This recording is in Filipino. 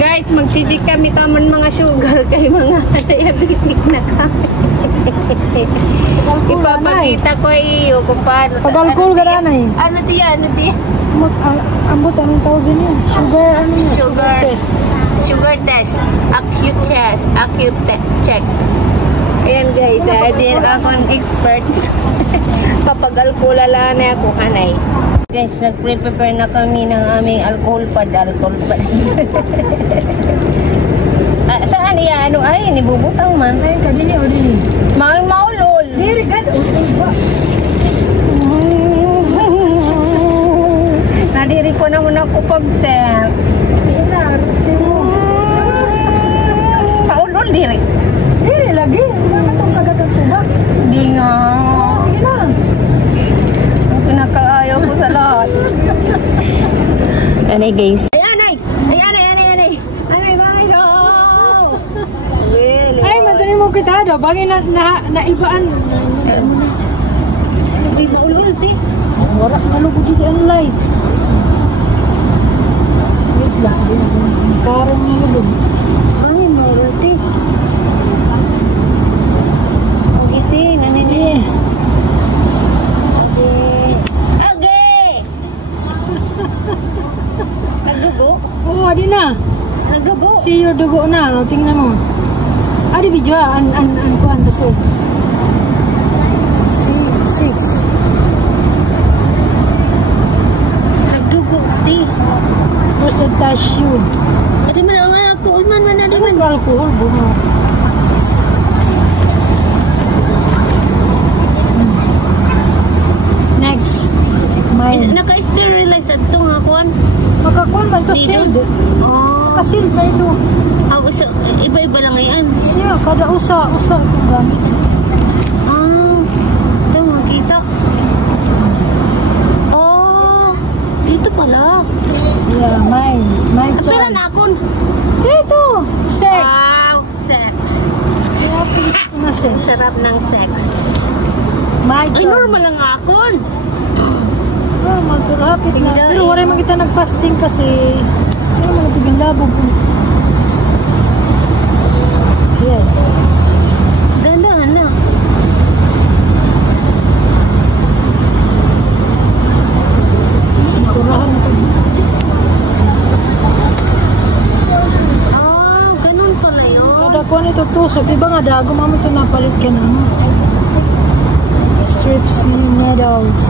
Guys, magsijik kami taman mga sugar kay mga diabetic na kami. Ipapakita ko iyo kung paano. Pag-alcohol ka na eh. Ano diya? Ambot, anong tawag niya? Sugar, ano yun? Sugar test. Sugar test. Acute check. Ayan guys, din ako ang expert. Papag-alcohol na ako kanay. Guys, nag-prepare na kami ng aming alcohol pad. Saan iya? Ano ay? Nibubutang man. Ay, kadili o dili. Maulol. Dili, gad. Nadiri ko naman ako pag-test. Maulol diri. Dili, lagi. Hindi naman itong kagat ang tubak. Hindi nga. Sige na. Pinakaayaw ko sa lahat. Anay guys. Anay, bakit o? Ay, matuloy mo kita daw. Bagay naibaan. Ay, maulol si. Wala na lugod dito ang light. Wait lang. Karang na lugod. Ay, maulol si. Iti, nanini. Nagdugo? Oo, adi na. Nagdugo? See your dugo na. Tingnan mo. Adi video, kuhan, taso. 6. Nagdugo, di. Where's the tissue? Adi man ang alcohol man. Adi man. Alcohol, bumo. Next. Naka-sterilize at itong akuan. Makakuan ba ito? Sealed. Naka-sealed ba ito? Iba-iba lang yan. Yeah, kada usa itong gamit. Ito makita. Dito pala. Yeah, mine. Pero na akon. Dito. Sex. Wow, sex. Na sex. Sarap ng sex. My Ay, God. normal lang akon. Magkakapit na. Pero wala man kita nag-fasting kasi wala man ito ginlabog. Yan. Dandahan na. Nakurahan ito. Ganun pala yun. Kada kuha nito tusok. Iba nga dago, mami ito napalit ka na. Strips new needles.